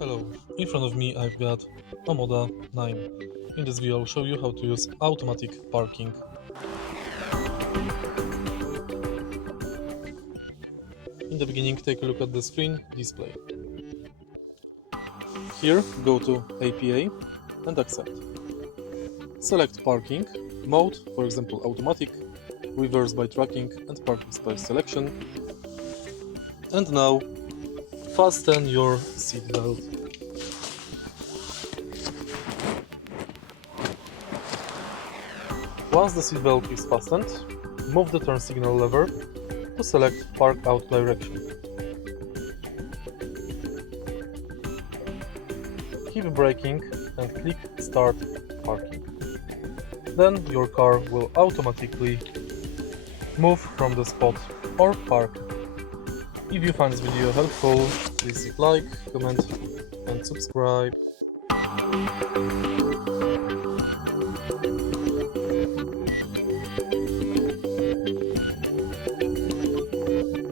Hello, in front of me I've got OMODA 9. In this video I'll show you how to use automatic parking. In the beginning, take a look at the screen display. Here, go to APA and accept. Select parking, mode, for example automatic, reverse by tracking and parking space selection. And now, fasten your seatbelt. Once the seatbelt is fastened, move the turn signal lever to select Park Out direction. Keep braking and click Start Parking. Then your car will automatically move from the spot or park. If you find this video helpful, please like, comment and subscribe.